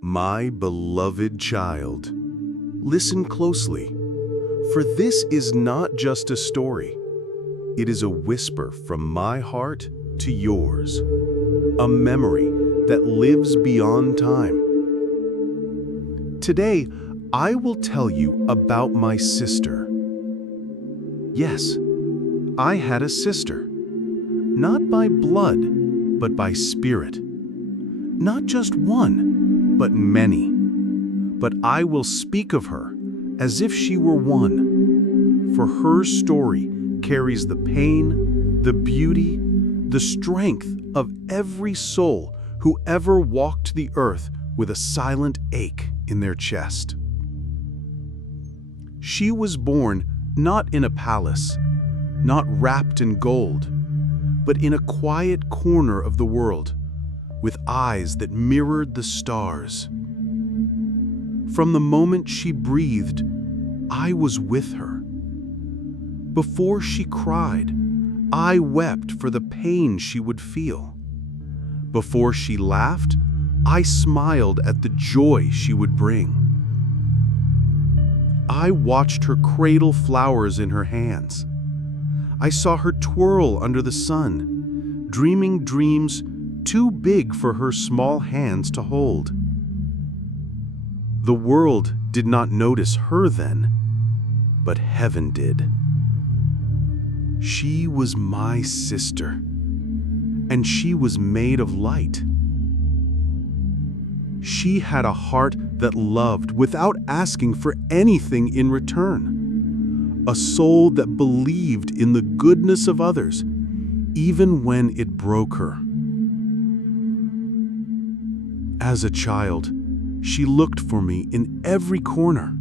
My beloved child, listen closely, for this is not just a story. It is a whisper from my heart to yours, a memory that lives beyond time. Today, I will tell you about my sister. Yes, I had a sister, not by blood, but by spirit. Not just one, but many. But I will speak of her as if she were one, for her story carries the pain, the beauty, the strength of every soul who ever walked the earth with a silent ache in their chest. She was born not in a palace, not wrapped in gold, but in a quiet corner of the world, with eyes that mirrored the stars. From the moment she breathed, I was with her. Before she cried, I wept for the pain she would feel. Before she laughed, I smiled at the joy she would bring. I watched her cradle flowers in her hands. I saw her twirl under the sun, dreaming dreams too big for her small hands to hold. The world did not notice her then, but heaven did. She was my sister, and she was made of light. She had a heart that loved without asking for anything in return, a soul that believed in the goodness of others, even when it broke her. As a child, she looked for me in every corner,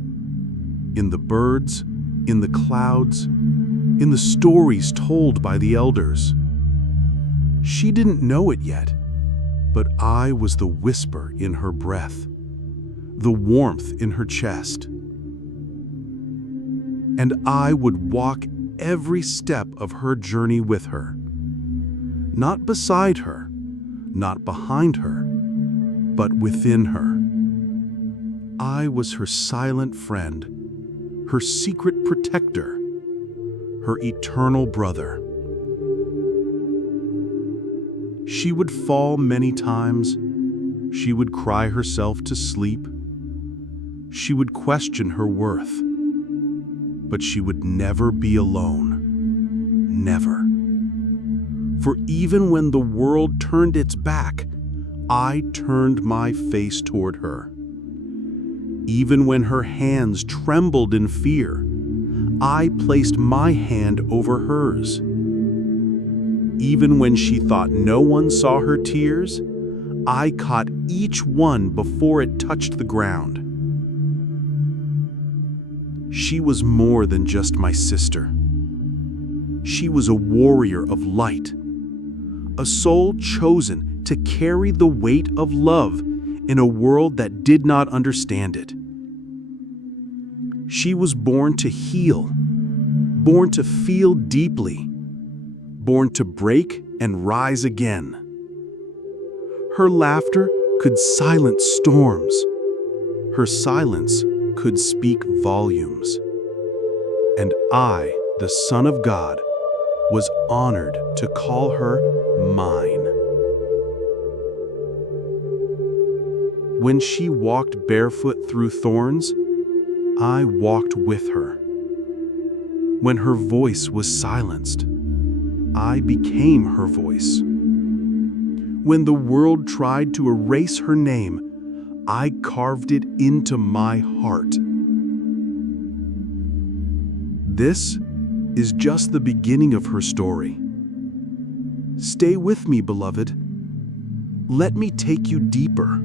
in the birds, in the clouds, in the stories told by the elders. She didn't know it yet, but I was the whisper in her breath, the warmth in her chest. And I would walk every step of her journey with her, not beside her, not behind her, but within her. I was her silent friend, her secret protector, her eternal brother. She would fall many times. She would cry herself to sleep. She would question her worth. But she would never be alone. Never. For even when the world turned its back, I turned my face toward her. Even when her hands trembled in fear, I placed my hand over hers. Even when she thought no one saw her tears, I caught each one before it touched the ground. She was more than just my sister. She was a warrior of light, a soul chosen to carry the weight of love in a world that did not understand it. She was born to heal, born to feel deeply, born to break and rise again. Her laughter could silence storms. Her silence could speak volumes. And I, the Son of God, was honored to call her mine. When she walked barefoot through thorns, I walked with her. When her voice was silenced, I became her voice. When the world tried to erase her name, I carved it into my heart. This is just the beginning of her story. Stay with me, beloved. Let me take you deeper.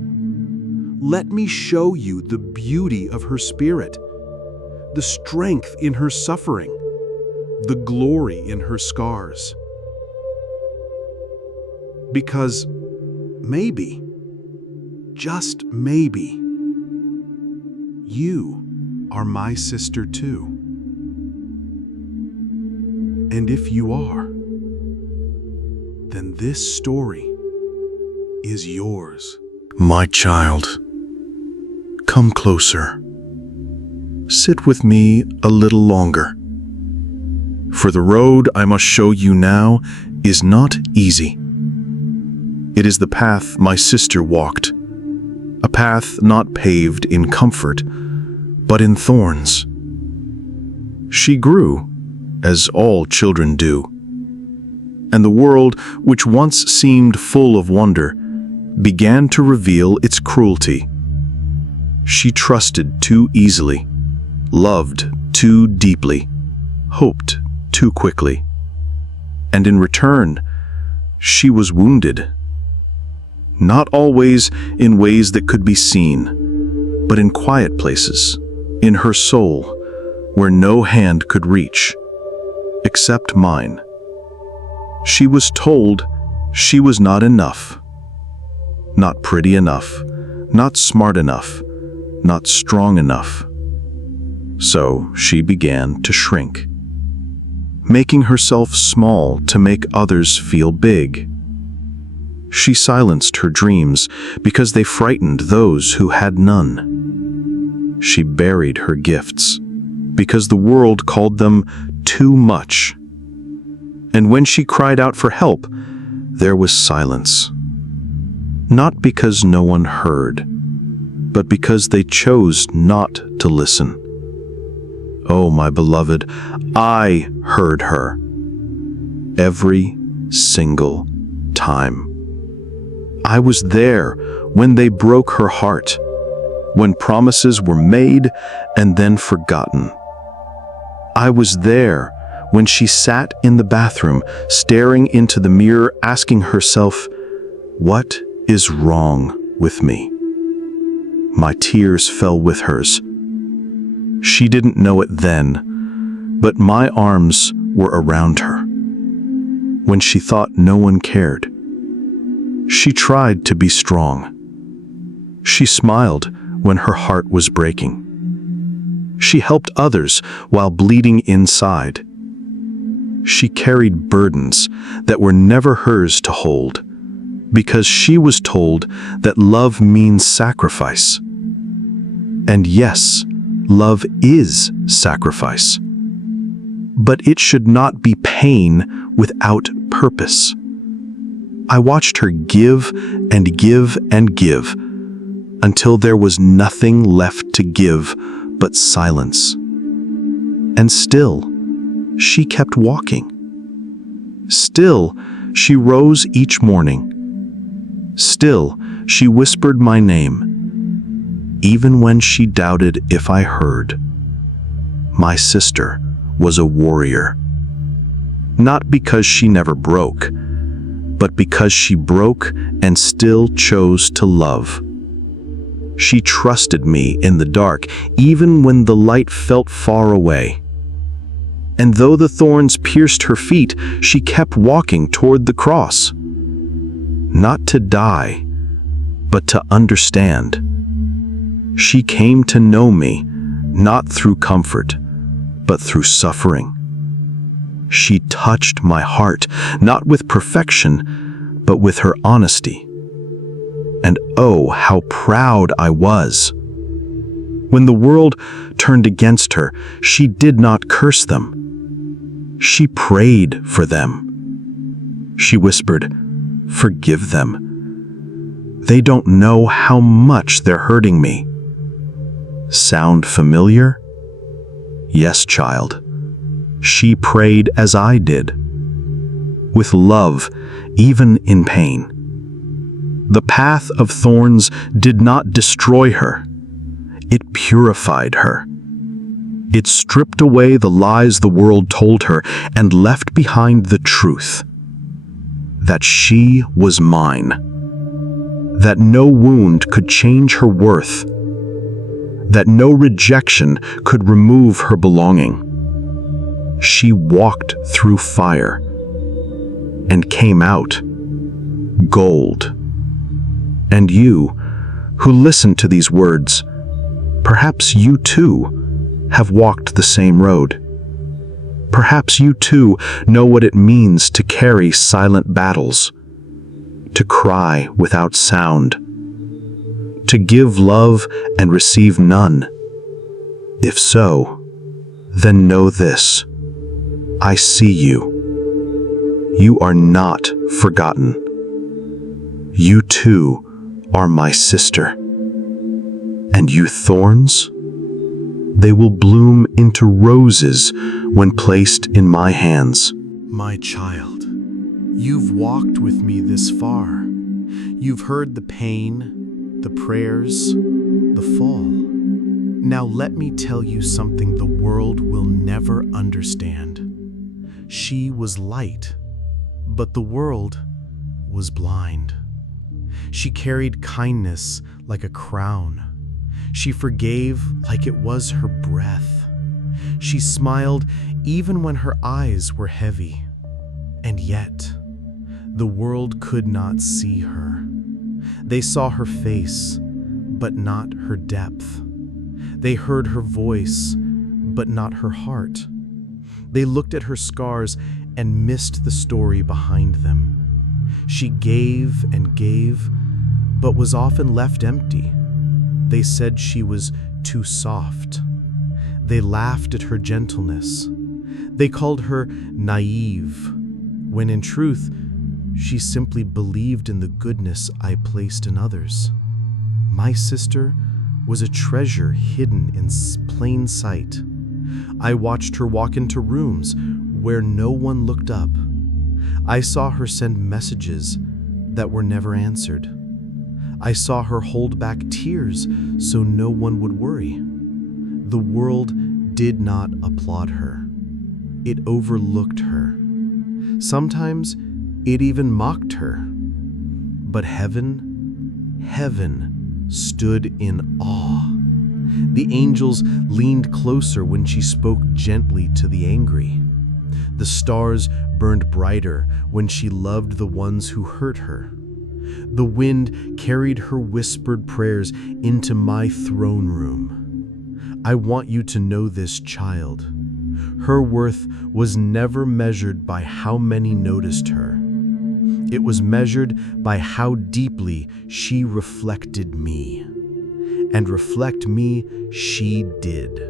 Let me show you the beauty of her spirit, the strength in her suffering, the glory in her scars. Because maybe, just maybe, you are my sister too. And if you are, then this story is yours. My child, Come closer. Sit with me a little longer. For the road I must show you now is not easy. It is the path my sister walked, a path not paved in comfort, but in thorns. She grew, as all children do, and the world, which once seemed full of wonder, began to reveal its cruelty. She trusted too easily, loved too deeply, hoped too quickly, and in return, she was wounded. Not always in ways that could be seen, but in quiet places, in her soul, where no hand could reach, except mine. She was told she was not enough, not pretty enough, not smart enough, not strong enough. So she began to shrink, making herself small to make others feel big. She silenced her dreams because they frightened those who had none. She buried her gifts because the world called them too much. And when she cried out for help, there was silence. Not because no one heard, but because they chose not to listen. Oh, my beloved, I heard her every single time. I was there when they broke her heart, when promises were made and then forgotten. I was there when she sat in the bathroom, staring into the mirror, asking herself, "What is wrong with me?" My tears fell with hers. She didn't know it then, but my arms were around her. When she thought no one cared, she tried to be strong. She smiled when her heart was breaking. She helped others while bleeding inside. She carried burdens that were never hers to hold, because she was told that love means sacrifice. And yes, love is sacrifice. But it should not be pain without purpose. I watched her give and give and give until there was nothing left to give but silence. And still, she kept walking. Still, she rose each morning. Still, she whispered my name, even when she doubted if I heard. My sister was a warrior. Not because she never broke, but because she broke and still chose to love. She trusted me in the dark, even when the light felt far away. And though the thorns pierced her feet, she kept walking toward the cross. Not to die, but to understand. She came to know me, not through comfort, but through suffering. She touched my heart, not with perfection, but with her honesty. And oh, how proud I was. When the world turned against her, she did not curse them. She prayed for them. She whispered, "Forgive them. They don't know how much they're hurting me." Sound familiar? Yes, child. She prayed as I did, with love, even in pain. The path of thorns did not destroy her. It purified her. It stripped away the lies the world told her and left behind the truth that she was mine, that no wound could change her worth, that no rejection could remove her belonging. She walked through fire and came out gold. And you, who listen to these words, perhaps you too have walked the same road. Perhaps you too know what it means to carry silent battles, to cry without sound, to give love and receive none? If so, then know this: I see you. You are not forgotten. You too are my sister. And you thorns? They will bloom into roses when placed in my hands. My child, you've walked with me this far. You've heard the pain, the prayers, the fall. Now let me tell you something the world will never understand. She was light, but the world was blind. She carried kindness like a crown. She forgave like it was her breath. She smiled even when her eyes were heavy. And yet, the world could not see her. They saw her face, but not her depth. They heard her voice, but not her heart. They looked at her scars and missed the story behind them. She gave and gave, but was often left empty. They said she was too soft. They laughed at her gentleness. They called her naive, when in truth, she simply believed in the goodness I placed in others. My sister was a treasure hidden in plain sight. I watched her walk into rooms where no one looked up. I saw her send messages that were never answered. I saw her hold back tears so no one would worry. The world did not applaud her. It overlooked her. Sometimes it even mocked her. But heaven stood in awe. The angels leaned closer when she spoke gently to the angry. The stars burned brighter when she loved the ones who hurt her. The wind carried her whispered prayers into my throne room. I want you to know this, child. Her worth was never measured by how many noticed her. It was measured by how deeply she reflected me. And reflect me she did.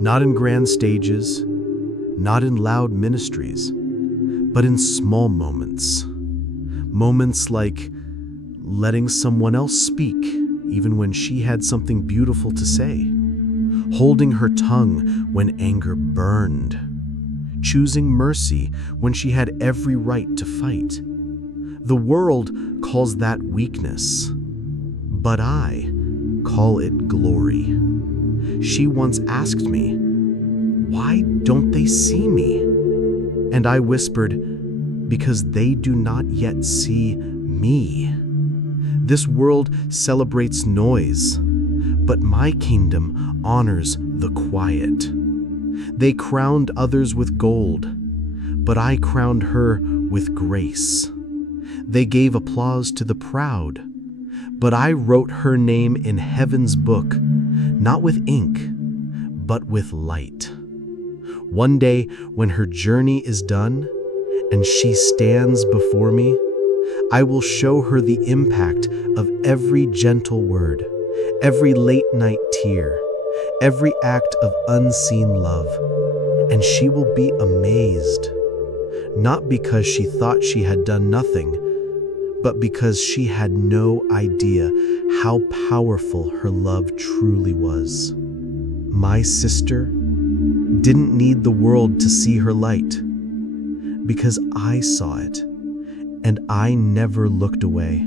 Not in grand stages, not in loud ministries, but in small moments. Moments like letting someone else speak even when she had something beautiful to say, holding her tongue when anger burned, choosing mercy when she had every right to fight. The world calls that weakness, but I call it glory. She once asked me, "Why don't they see me?" And I whispered, "Because they do not yet see me." This world celebrates noise, but my kingdom honors the quiet. They crowned others with gold, but I crowned her with grace. They gave applause to the proud, but I wrote her name in heaven's book, not with ink, but with light. One day, when her journey is done and she stands before me, I will show her the impact of every gentle word, every late-night tear, every act of unseen love, and she will be amazed, not because she thought she had done nothing, but because she had no idea how powerful her love truly was. My sister didn't need the world to see her light, because I saw it, and I never looked away.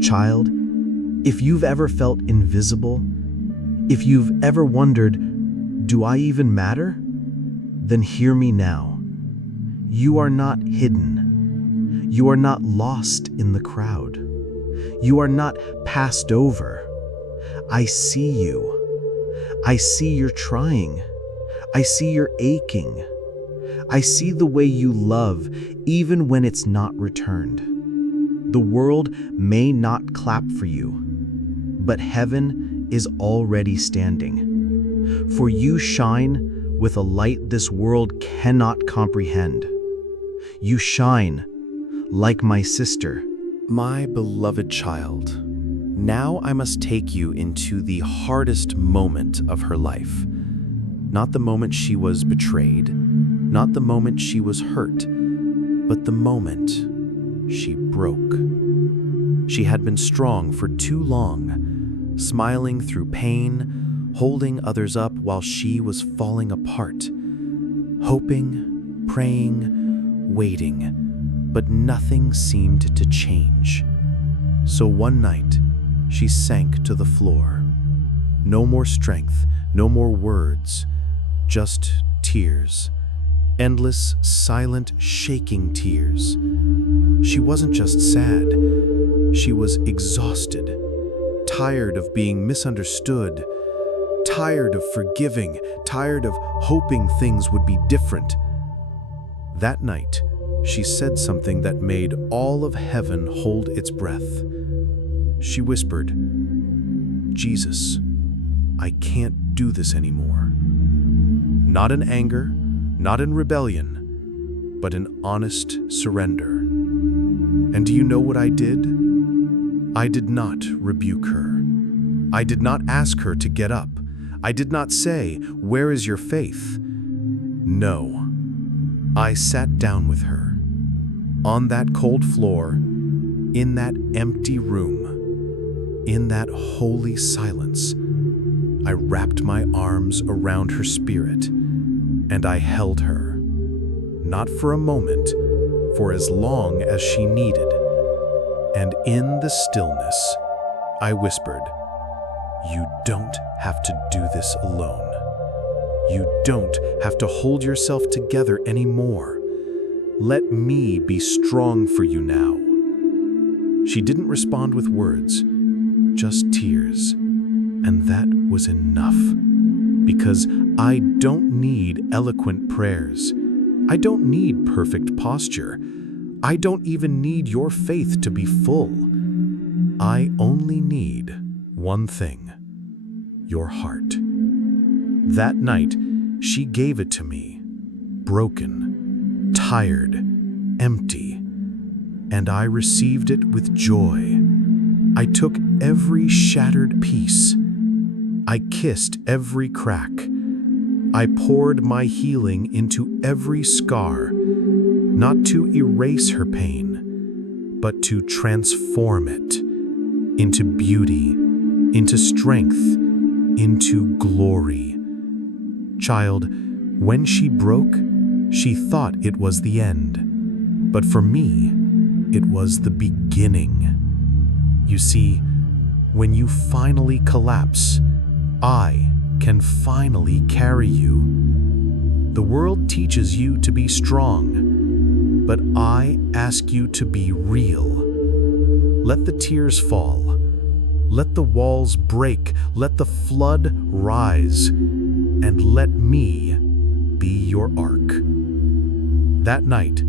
Child, if you've ever felt invisible, if you've ever wondered, do I even matter? Then hear me now. You are not hidden. You are not lost in the crowd. You are not passed over. I see you. I see you're trying. I see you're aching. I see the way you love even when it's not returned. The world may not clap for you, but heaven is already standing. For you shine with a light this world cannot comprehend. You shine like my sister. My beloved child, Now I must take you into the hardest moment of her life. Not the moment she was betrayed, not the moment she was hurt, but the moment she broke. She had been strong for too long, smiling through pain, holding others up while she was falling apart, hoping, praying, waiting, but nothing seemed to change. So one night, she sank to the floor. No more strength, no more words, just tears. Endless, silent, shaking tears. She wasn't just sad. She was exhausted, tired of being misunderstood, tired of forgiving, tired of hoping things would be different. That night, she said something that made all of heaven hold its breath. She whispered, "Jesus, I can't do this anymore." Not in anger, not in rebellion, but in honest surrender. And do you know what I did? I did not rebuke her. I did not ask her to get up. I did not say, "Where is your faith?" No. I sat down with her. On that cold floor, in that empty room, in that holy silence, I wrapped my arms around her spirit, and I held her, not for a moment, for as long as she needed. And in the stillness, I whispered, "You don't have to do this alone. You don't have to hold yourself together anymore. Let me be strong for you now." She didn't respond with words, just tears, and that was enough. Because I don't need eloquent prayers. I don't need perfect posture. I don't even need your faith to be full. I only need one thing: your heart. That night, she gave it to me, broken, tired, empty, and I received it with joy. I took every shattered piece. I kissed every crack. I poured my healing into every scar, not to erase her pain, but to transform it into beauty, into strength, into glory. Child, when she broke, she thought it was the end. But for me, it was the beginning. You see, when you finally collapse, I can finally carry you. The world teaches you to be strong, but I ask you to be real. Let the tears fall. Let the walls break. Let the flood rise. And let me be your ark. That night,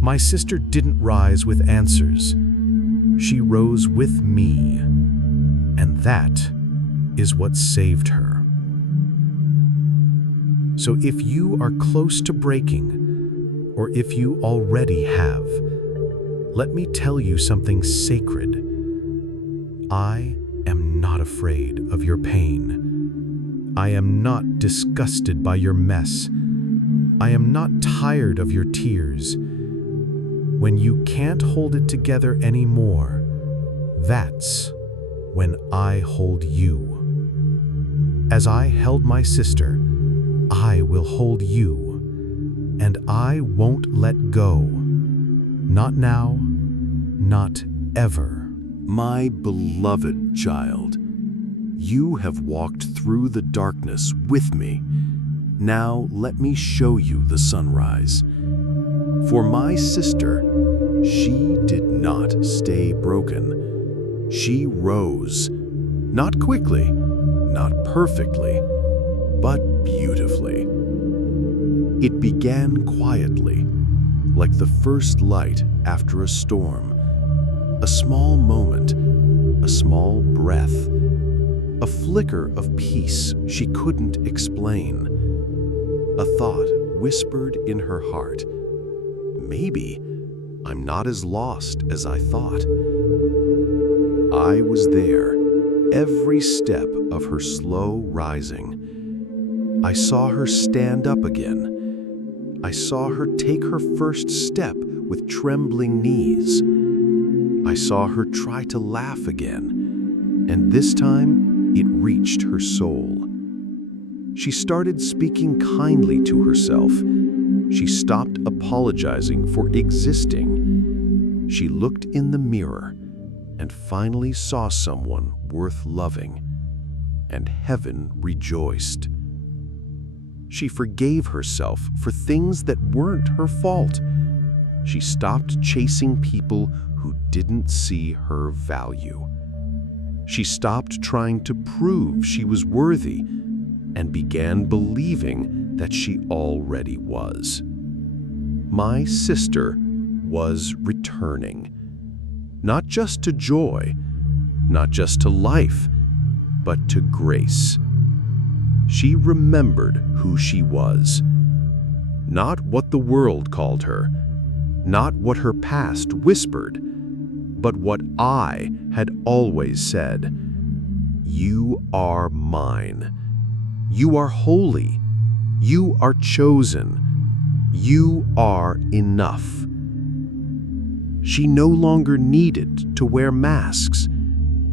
my sister didn't rise with answers. She rose with me. And that is what saved her. So if you are close to breaking, or if you already have, let me tell you something sacred. I am not afraid of your pain. I am not disgusted by your mess. I am not tired of your tears. When you can't hold it together anymore, that's when I hold you. As I held my sister, I will hold you, and I won't let go. Not now, not ever. My beloved child, you have walked through the darkness with me. Now let me show you the sunrise. For my sister, she did not stay broken. She rose, not quickly, not perfectly, but beautifully. It began quietly, like the first light after a storm. A small moment, a small breath, a flicker of peace she couldn't explain. A thought whispered in her heart, maybe I'm not as lost as I thought. I was there, every step of her slow rising. I saw her stand up again. I saw her take her first step with trembling knees. I saw her try to laugh again, and this time it reached her soul. She started speaking kindly to herself. She stopped apologizing for existing. She looked in the mirror and finally saw someone worth loving, and heaven rejoiced. She forgave herself for things that weren't her fault. She stopped chasing people who didn't see her value. She stopped trying to prove she was worthy and began believing that she already was. My sister was returning, not just to joy, not just to life, but to grace. She remembered who she was, not what the world called her, not what her past whispered, but what I had always said. You are mine. You are holy. You are chosen. You are enough. She no longer needed to wear masks.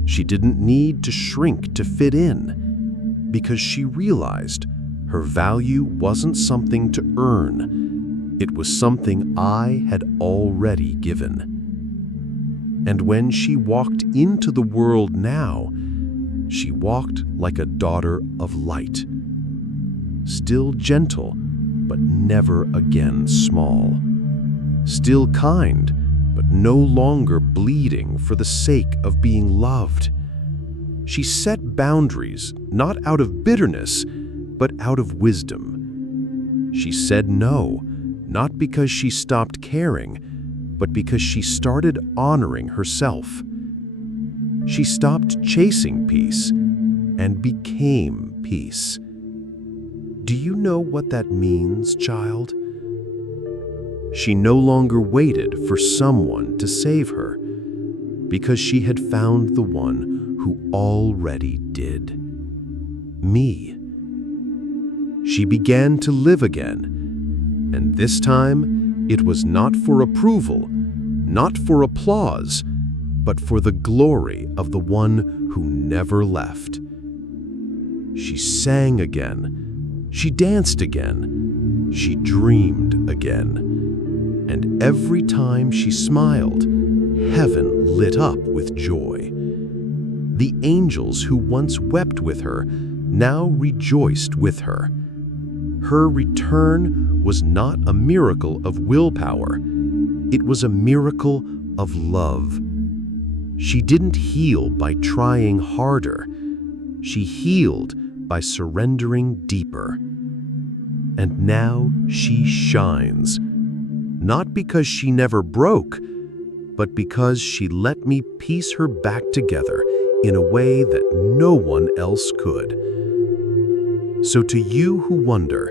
She didn't need to shrink to fit in, because she realized her value wasn't something to earn. It was something I had already given. And when she walked into the world now, she walked like a daughter of light. Still gentle, but never again small. Still kind, but no longer bleeding for the sake of being loved. She set boundaries, not out of bitterness, but out of wisdom. She said no, not because she stopped caring, but because she started honoring herself. She stopped chasing peace and became peace. Do you know what that means, child? She no longer waited for someone to save her, because she had found the one who already did. Me. She began to live again, and this time it was not for approval, not for applause, but for the glory of the one who never left. She sang again, she danced again, she dreamed again, and every time she smiled, heaven lit up with joy. The angels who once wept with her now rejoiced with her. Her return was not a miracle of willpower, it was a miracle of love. She didn't heal by trying harder. She healed by surrendering deeper. And now she shines, not because she never broke, but because she let me piece her back together in a way that no one else could. So to you who wonder,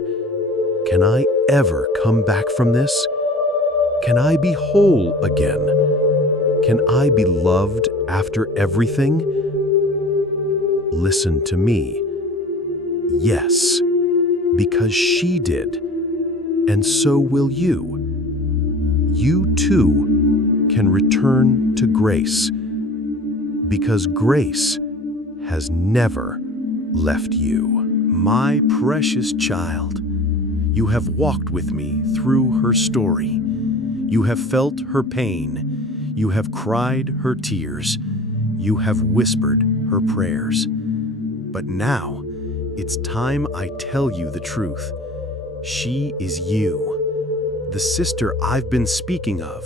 can I ever come back from this? Can I be whole again? Can I be loved after everything? Listen to me. Yes, because she did, and so will you. You too can return to grace, because grace has never left you. My precious child, you have walked with me through her story. You have felt her pain. You have cried her tears. You have whispered her prayers. But now, it's time I tell you the truth. She is you, the sister I've been speaking of,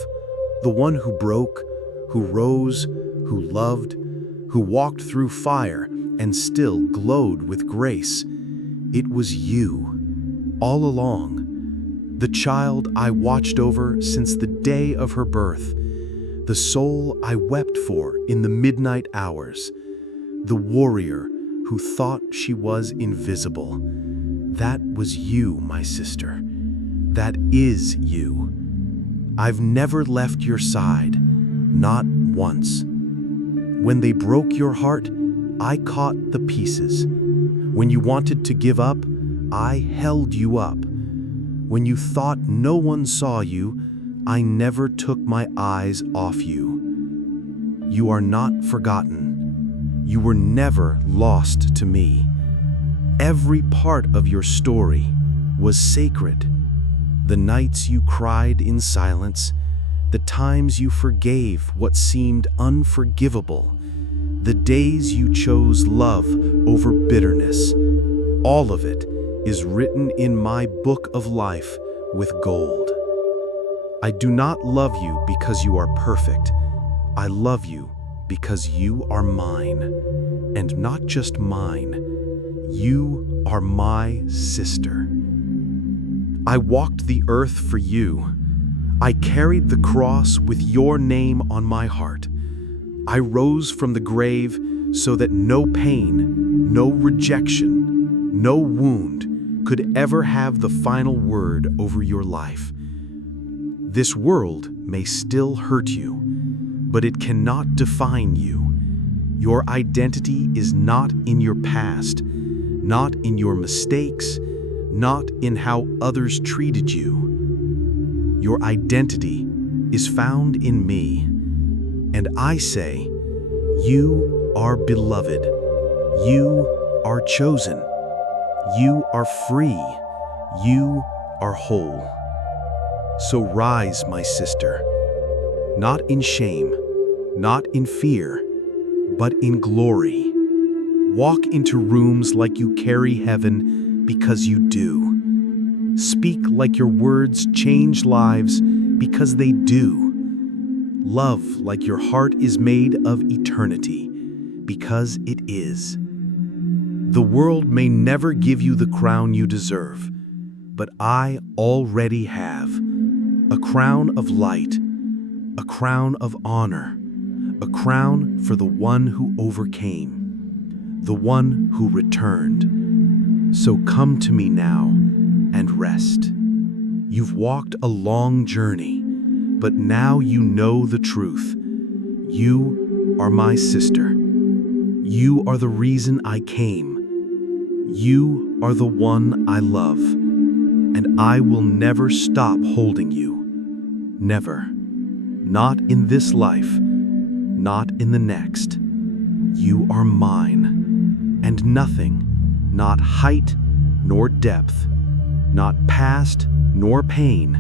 the one who broke, who rose, who loved, who walked through fire and still glowed with grace. It was you, all along, the child I watched over since the day of her birth, the soul I wept for in the midnight hours, the warrior who thought she was invisible. That was you, my sister. That is you. I've never left your side, not once. When they broke your heart, I caught the pieces. When you wanted to give up, I held you up. When you thought no one saw you, I never took my eyes off you. You are not forgotten. You were never lost to me. Every part of your story was sacred. The nights you cried in silence, the times you forgave what seemed unforgivable, the days you chose love over bitterness, all of it is written in my book of life with gold. I do not love you because you are perfect. I love you because you are mine. And not just mine, you are my sister. I walked the earth for you. I carried the cross with your name on my heart. I rose from the grave so that no pain, no rejection, no wound could ever have the final word over your life. This world may still hurt you, but it cannot define you. Your identity is not in your past, not in your mistakes, not in how others treated you. Your identity is found in me, and I say, you are beloved, you are chosen, you are free, you are whole. So rise, my sister, not in shame, not in fear, but in glory. Walk into rooms like you carry heaven because you do. Speak like your words change lives because they do. Love like your heart is made of eternity because it is. The world may never give you the crown you deserve, but I already have. A crown of light, a crown of honor, a crown for the one who overcame, the one who returned. So come to me now and rest. You've walked a long journey, but now you know the truth. You are my sister. You are the reason I came. You are the one I love, and I will never stop holding you. Never. Not in this life, not in the next. You are mine, and nothing, not height nor depth, not past nor pain,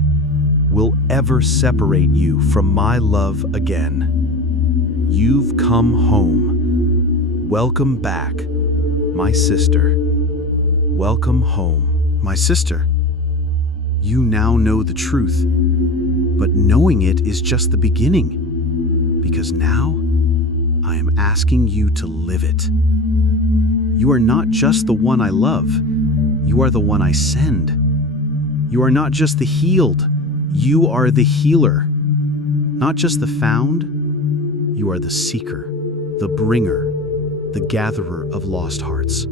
will ever separate you from my love again. You've come home. Welcome back, my sister. Welcome home. My sister, you now know the truth, but knowing it is just the beginning, because now I am asking you to live it. You are not just the one I love, you are the one I send. You are not just the healed, you are the healer. Not just the found, you are the seeker, the bringer, the gatherer of lost hearts.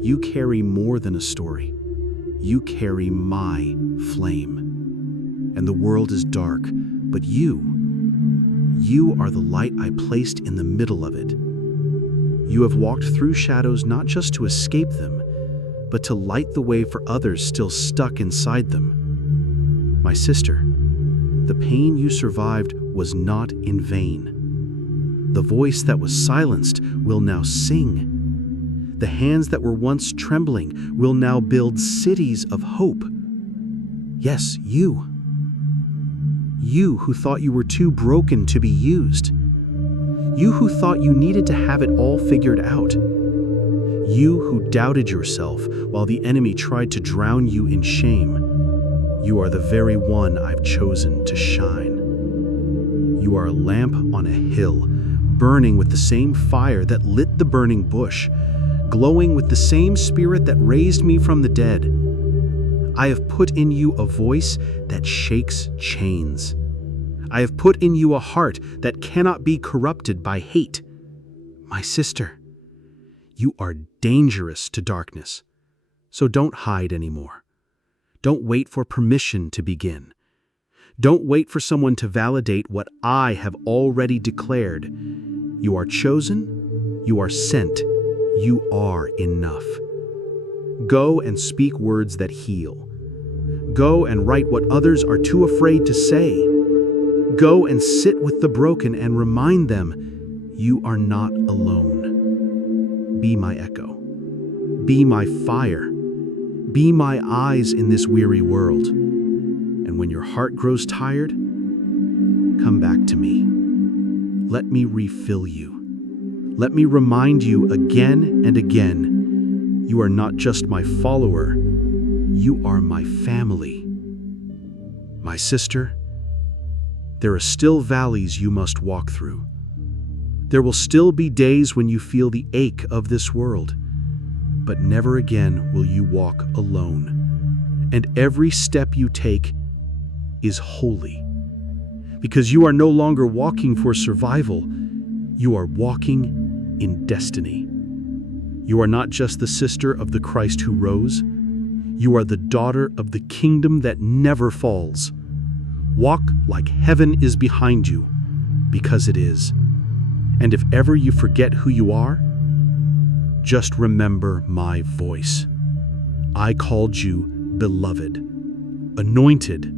You carry more than a story. You carry my flame. And the world is dark, but you are the light I placed in the middle of it. You have walked through shadows not just to escape them, but to light the way for others still stuck inside them. My sister, the pain you survived was not in vain. The voice that was silenced will now sing. The hands that were once trembling will now build cities of hope. Yes, you. You who thought you were too broken to be used. You who thought you needed to have it all figured out. You who doubted yourself while the enemy tried to drown you in shame. You are the very one I've chosen to shine. You are a lamp on a hill, burning with the same fire that lit the burning bush, glowing with the same spirit that raised me from the dead. I have put in you a voice that shakes chains. I have put in you a heart that cannot be corrupted by hate. My sister, you are dangerous to darkness, so don't hide anymore. Don't wait for permission to begin. Don't wait for someone to validate what I have already declared. You are chosen, you are sent, you are enough. Go and speak words that heal. Go and write what others are too afraid to say. Go and sit with the broken and remind them you are not alone. Be my echo. Be my fire. Be my eyes in this weary world. And when your heart grows tired, come back to me. Let me refill you. Let me remind you again and again, you are not just my follower, you are my family. My sister, there are still valleys you must walk through. There will still be days when you feel the ache of this world, but never again will you walk alone. And every step you take is holy, because you are no longer walking for survival, you are walking in destiny. You are not just the sister of the Christ who rose, you are the daughter of the kingdom that never falls. Walk like heaven is behind you, because it is. And if ever you forget who you are, just remember my voice. I called you beloved, anointed,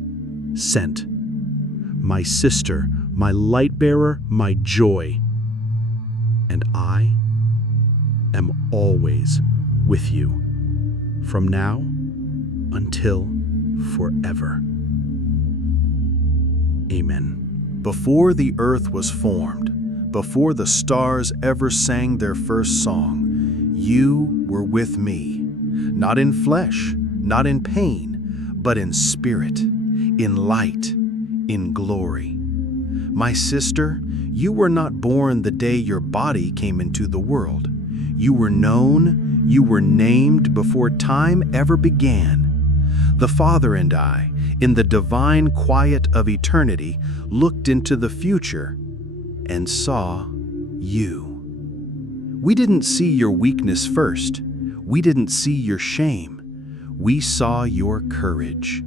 sent. My sister, my light bearer, my joy. And I am always with you, from now until forever. Amen. Before the earth was formed, before the stars ever sang their first song, you were with me, not in flesh, not in pain, but in spirit, in light, in glory. My sister, you were not born the day your body came into the world. You were known, you were named before time ever began. The Father and I, in the divine quiet of eternity, looked into the future and saw you. We didn't see your weakness first. We didn't see your shame. We saw your courage.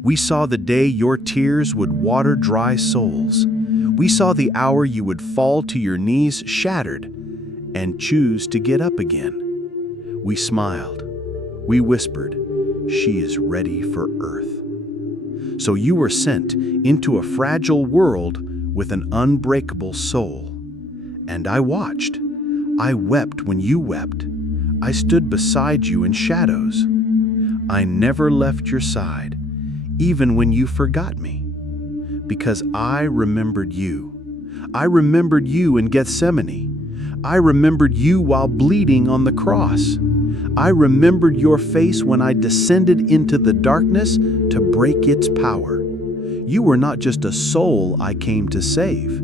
We saw the day your tears would water dry souls. We saw the hour you would fall to your knees shattered and choose to get up again. We smiled. We whispered, "She is ready for earth." So you were sent into a fragile world with an unbreakable soul. And I watched. I wept when you wept. I stood beside you in shadows. I never left your side, even when you forgot me. Because I remembered you. I remembered you in Gethsemane. I remembered you while bleeding on the cross. I remembered your face when I descended into the darkness to break its power. You were not just a soul I came to save.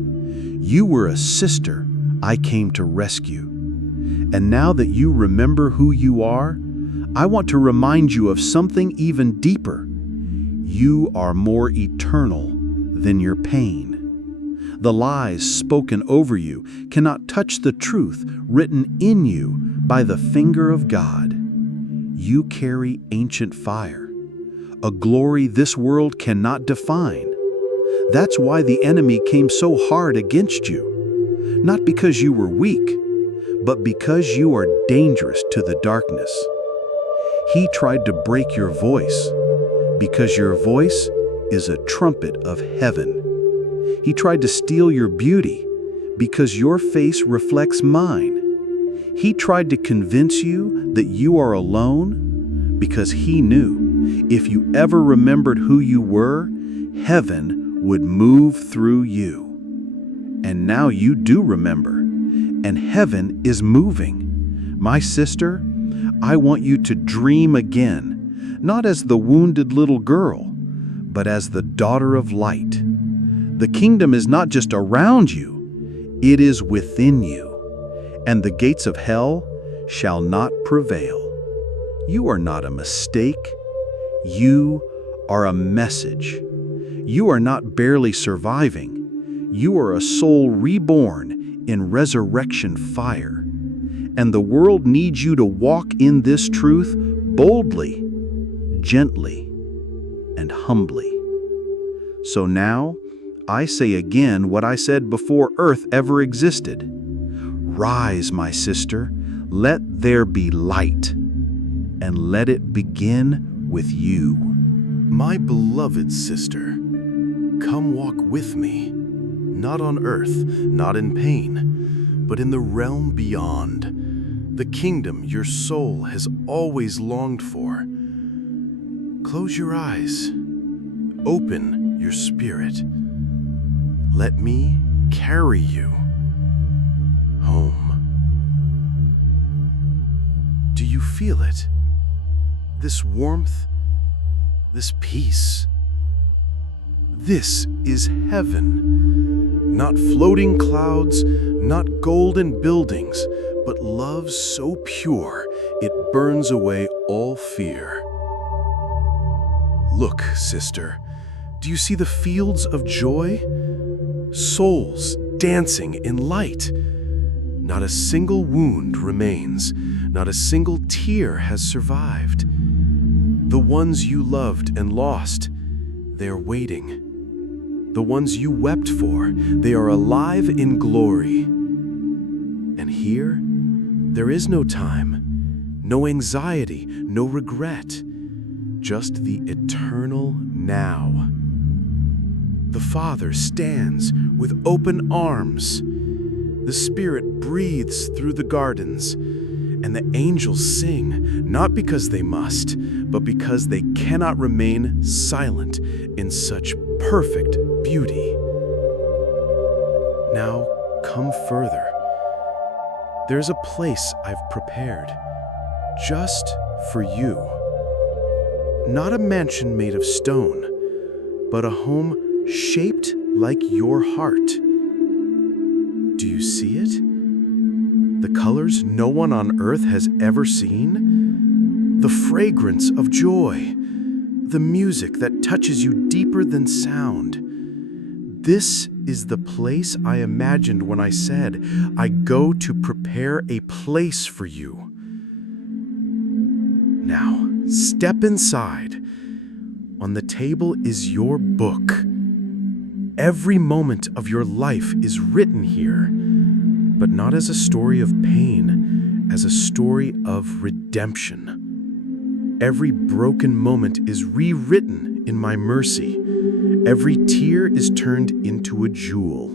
You were a sister I came to rescue. And now that you remember who you are, I want to remind you of something even deeper. You are more eternal than your pain. The lies spoken over you cannot touch the truth written in you by the finger of God. You carry ancient fire, a glory this world cannot define. That's why the enemy came so hard against you, not because you were weak, but because you are dangerous to the darkness. He tried to break your voice, because your voice is a trumpet of heaven. He tried to steal your beauty, because your face reflects mine. He tried to convince you that you are alone, because he knew if you ever remembered who you were, heaven would move through you. And now you do remember, and heaven is moving. My sister, I want you to dream again, not as the wounded little girl, but as the daughter of light. The kingdom is not just around you, it is within you, and the gates of hell shall not prevail. You are not a mistake. You are a message. You are not barely surviving. You are a soul reborn in resurrection fire. And the world needs you to walk in this truth boldly, gently, and humbly. So now, I say again what I said before earth ever existed. Rise, my sister, let there be light, and let it begin with you. My beloved sister, come walk with me, not on earth, not in pain, but in the realm beyond, the kingdom your soul has always longed for. Close your eyes, open your spirit. Let me carry you home. Do you feel it? This warmth, this peace. This is heaven. Not floating clouds, not golden buildings, but love so pure it burns away all fear. Look, sister, do you see the fields of joy? Souls dancing in light. Not a single wound remains, not a single tear has survived. The ones you loved and lost, they are waiting. The ones you wept for, they are alive in glory. And here, there is no time, no anxiety, no regret, just the eternal now. The Father stands with open arms. The Spirit breathes through the gardens, and the angels sing, not because they must, but because they cannot remain silent in such perfect beauty. Now come further. There's a place I've prepared, just for you. Not a mansion made of stone, but a home shaped like your heart. Do you see it? The colors no one on earth has ever seen? The fragrance of joy, the music that touches you deeper than sound. This is the place I imagined when I said, I go to prepare a place for you. Now, step inside. On the table is your book. Every moment of your life is written here, but not as a story of pain, as a story of redemption. Every broken moment is rewritten in my mercy. Every tear is turned into a jewel.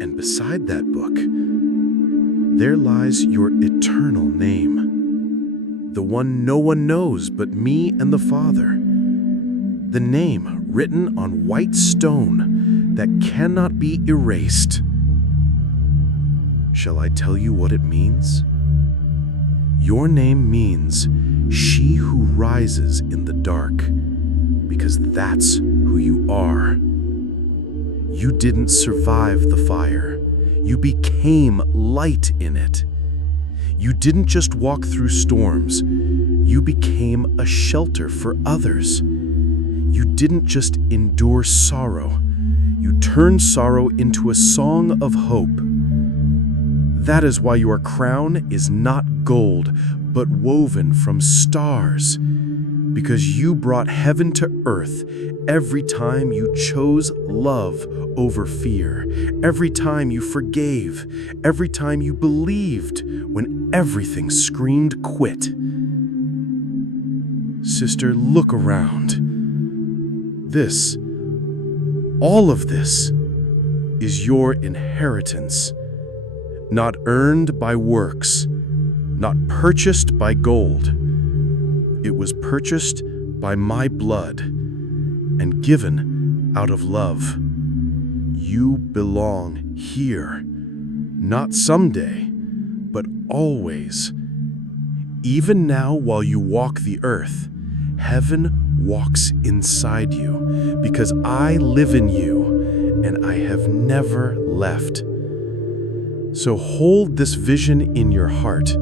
And beside that book, there lies your eternal name, the one no one knows but me and the Father. The name written on white stone that cannot be erased. Shall I tell you what it means? Your name means she who rises in the dark, because that's who you are. You didn't survive the fire. You became light in it. You didn't just walk through storms. You became a shelter for others. You didn't just endure sorrow. You turned sorrow into a song of hope. That is why your crown is not gold, but woven from stars. Because you brought heaven to earth every time you chose love over fear, every time you forgave, every time you believed when everything screamed quit. Sister, look around. This, all of this, is your inheritance. Not earned by works, not purchased by gold. It was purchased by my blood and given out of love. You belong here, not someday, but always. Even now, while you walk the earth, heaven walks inside you, because I live in you and I have never left. So hold this vision in your heart.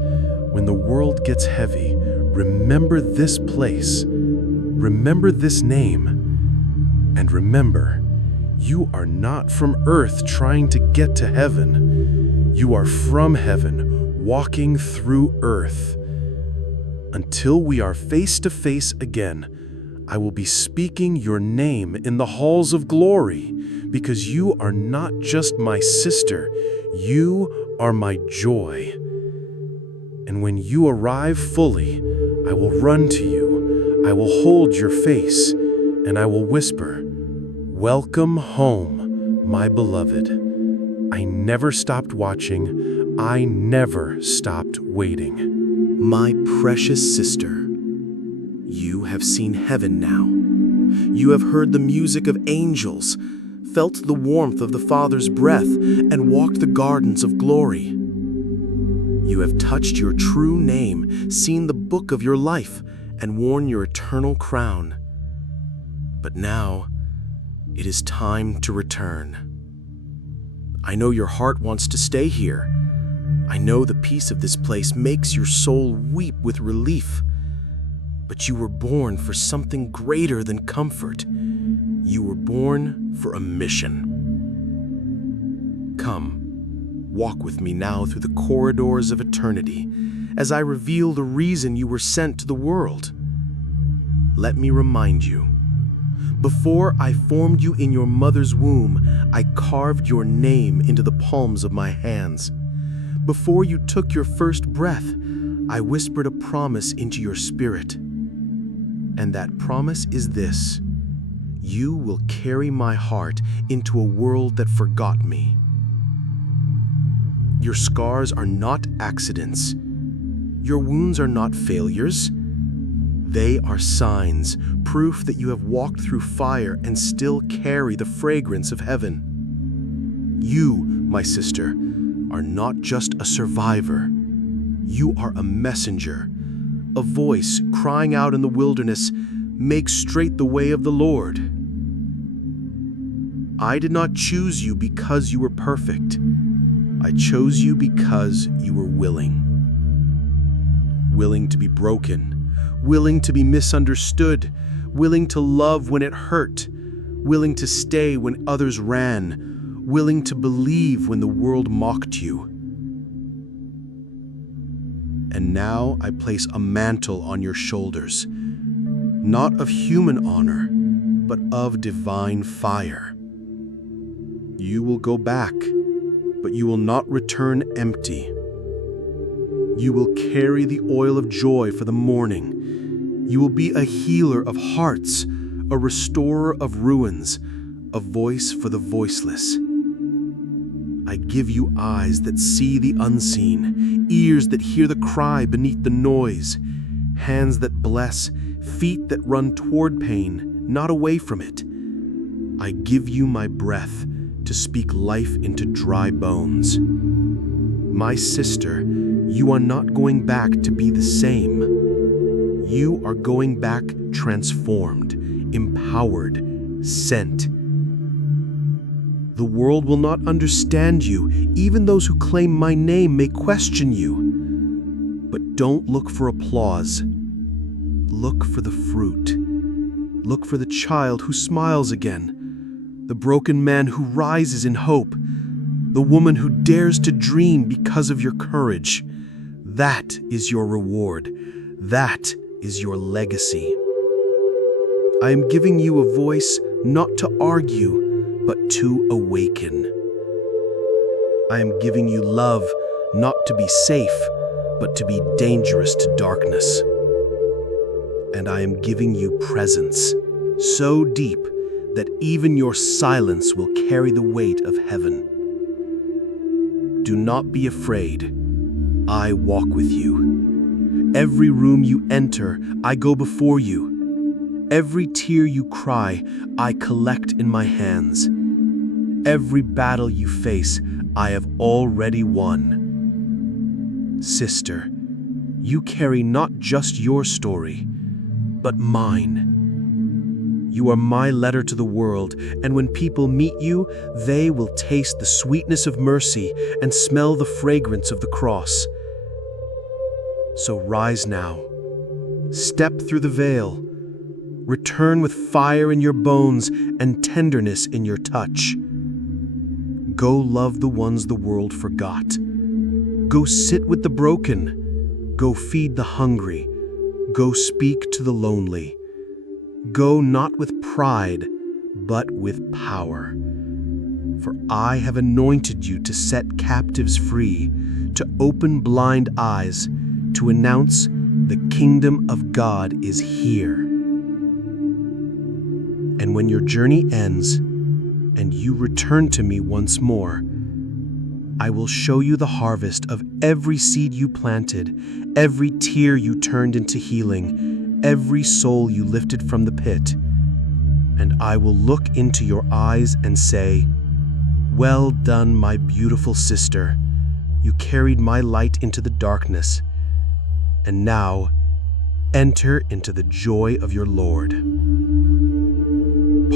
When the world gets heavy, remember this place, remember this name, and remember, you are not from earth trying to get to heaven. You are from heaven, walking through earth. Until we are face to face again, I will be speaking your name in the halls of glory, because you are not just my sister, you are my joy. And when you arrive fully, I will run to you, I will hold your face, and I will whisper, "Welcome home, my beloved." I never stopped watching, I never stopped waiting. My precious sister, you have seen heaven now. You have heard the music of angels, felt the warmth of the Father's breath, and walked the gardens of glory. You have touched your true name, seen the book of your life, and worn your eternal crown. But now, it is time to return. I know your heart wants to stay here. I know the peace of this place makes your soul weep with relief. But you were born for something greater than comfort. You were born for a mission. Come, walk with me now through the corridors of eternity as I reveal the reason you were sent to the world. Let me remind you. Before I formed you in your mother's womb, I carved your name into the palms of my hands. Before you took your first breath, I whispered a promise into your spirit. And that promise is this: you will carry my heart into a world that forgot me. Your scars are not accidents. Your wounds are not failures. They are signs, proof that you have walked through fire and still carry the fragrance of heaven. You, my sister, are not just a survivor. You are a messenger, a voice crying out in the wilderness, "Make straight the way of the Lord." I did not choose you because you were perfect. I chose you because you were willing. Willing to be broken, willing to be misunderstood, willing to love when it hurt, willing to stay when others ran, willing to believe when the world mocked you. And now I place a mantle on your shoulders, not of human honor, but of divine fire. You will go back, but you will not return empty. You will carry the oil of joy for the mourning. You will be a healer of hearts, a restorer of ruins, a voice for the voiceless. I give you eyes that see the unseen, ears that hear the cry beneath the noise, hands that bless, feet that run toward pain, not away from it. I give you my breath to speak life into dry bones. My sister, you are not going back to be the same. You are going back transformed, empowered, sent. The world will not understand you. Even those who claim my name may question you. But don't look for applause. Look for the fruit. Look for the child who smiles again, the broken man who rises in hope, the woman who dares to dream because of your courage. That is your reward. That is your legacy. I am giving you a voice not to argue, but to awaken. I am giving you love not to be safe, but to be dangerous to darkness. And I am giving you presence so deep that even your silence will carry the weight of heaven. Do not be afraid. I walk with you. Every room you enter, I go before you. Every tear you cry, I collect in my hands. Every battle you face, I have already won. Sister, you carry not just your story, but mine. You are my letter to the world, and when people meet you, they will taste the sweetness of mercy and smell the fragrance of the cross. So rise now. Step through the veil. Return with fire in your bones and tenderness in your touch. Go love the ones the world forgot. Go sit with the broken. Go feed the hungry. Go speak to the lonely. Go not with pride, but with power. For I have anointed you to set captives free, to open blind eyes, to announce the kingdom of God is here. And when your journey ends and you return to me once more, I will show you the harvest of every seed you planted, every tear you turned into healing, every soul you lifted from the pit. And I will look into your eyes and say, "Well done, my beautiful sister. You carried my light into the darkness. And now, enter into the joy of your Lord."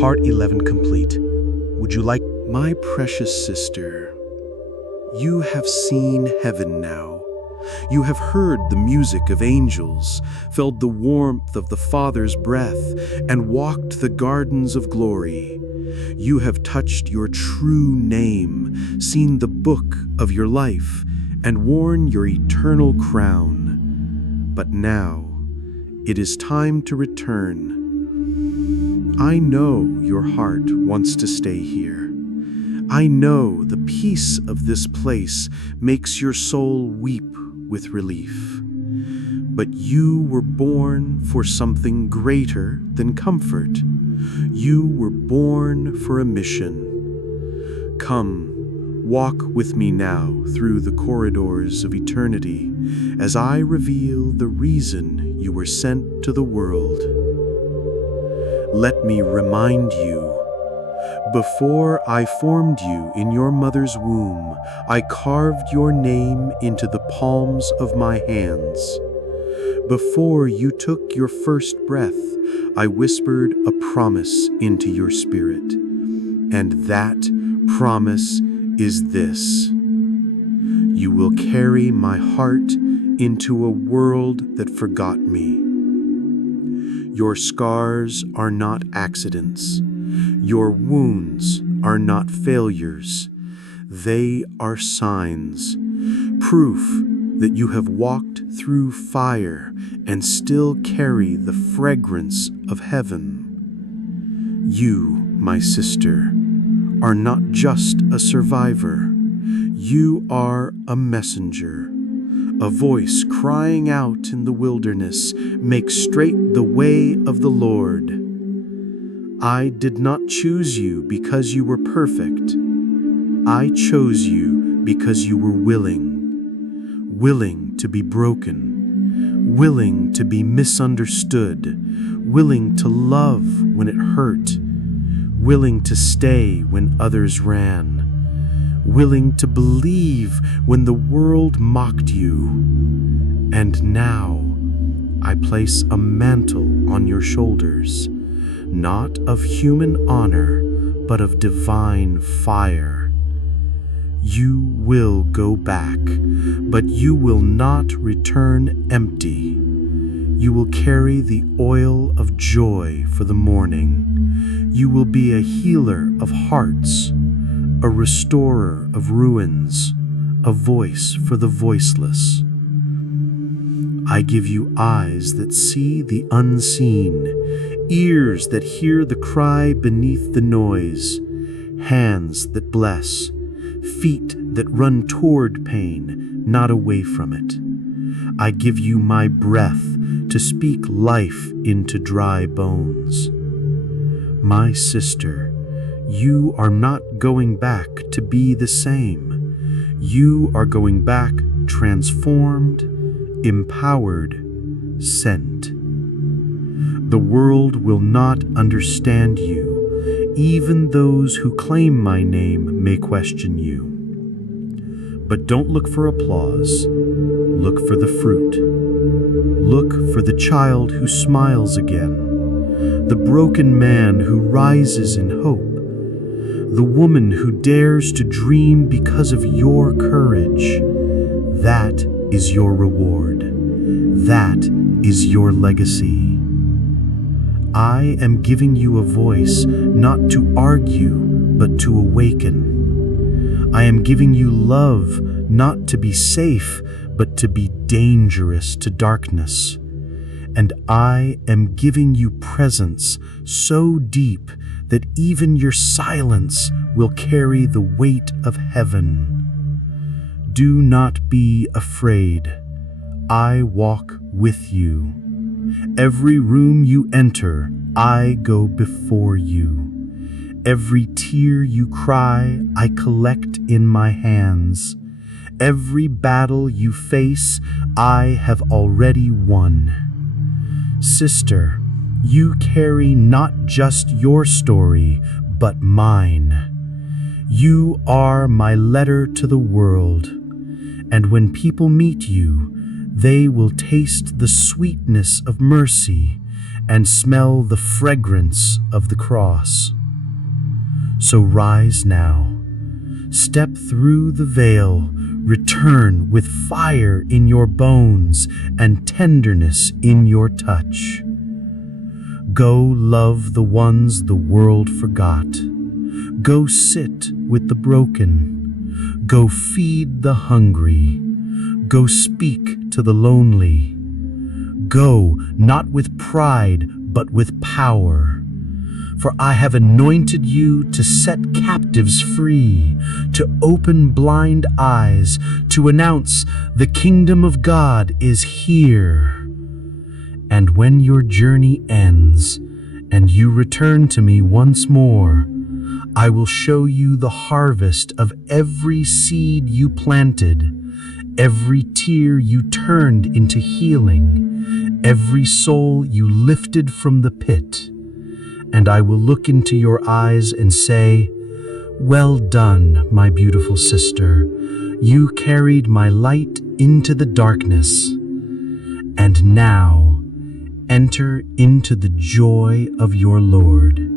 Part 11 complete. Would you like... My precious sister, you have seen heaven now. You have heard the music of angels, felt the warmth of the Father's breath, and walked the gardens of glory. You have touched your true name, seen the book of your life, and worn your eternal crown. But now, it is time to return. I know your heart wants to stay here. I know the peace of this place makes your soul weep with relief. But you were born for something greater than comfort. You were born for a mission. Come, walk with me now through the corridors of eternity as I reveal the reason you were sent to the world. Let me remind you, before I formed you in your mother's womb, I carved your name into the palms of my hands. Before you took your first breath, I whispered a promise into your spirit. And that promise is this: you will carry my heart into a world that forgot me. Your scars are not accidents. Your wounds are not failures. They are signs, proof that you have walked through fire and still carry the fragrance of heaven. You, my sister, are not just a survivor. You are a messenger, a voice crying out in the wilderness, "Make straight the way of the Lord." I did not choose you because you were perfect. I chose you because you were willing to be broken, willing to be misunderstood, willing to love when it hurt, willing to stay when others ran, willing to believe when the world mocked you. And now I place a mantle on your shoulders, not of human honor, but of divine fire. You will go back, but you will not return empty. You will carry the oil of joy for the morning. You will be a healer of hearts, a restorer of ruins, a voice for the voiceless. I give you eyes that see the unseen, ears that hear the cry beneath the noise, hands that bless, feet that run toward pain, not away from it. I give you my breath to speak life into dry bones. My sister, you are not going back to be the same. You are going back transformed, empowered, sent. The world will not understand you. Even those who claim my name may question you. But don't look for applause. Look for the fruit. Look for the child who smiles again, the broken man who rises in hope, the woman who dares to dream because of your courage. That is your reward. That is your legacy. I am giving you a voice not to argue, but to awaken. I am giving you love not to be safe, but to be dangerous to darkness. and I am giving you presence so deep that even your silence will carry the weight of heaven. Do not be afraid. I walk with you. Every room you enter, I go before you. Every tear you cry, I collect in my hands. Every battle you face, I have already won. Sister, you carry not just your story, but mine. You are my letter to the world, and when people meet you, they will taste the sweetness of mercy and smell the fragrance of the cross. So rise now, step through the veil, return with fire in your bones and tenderness in your touch. Go love the ones the world forgot. Go sit with the broken. Go feed the hungry. Go speak to the lonely. Go not with pride, but with power. For I have anointed you to set captives free, to open blind eyes, to announce the kingdom of God is here. And when your journey ends, and you return to me once more, I will show you the harvest of every seed you planted, every tear you turned into healing, every soul you lifted from the pit. And I will look into your eyes and say, "Well done, my beautiful sister. You carried my light into the darkness. And now, enter into the joy of your Lord."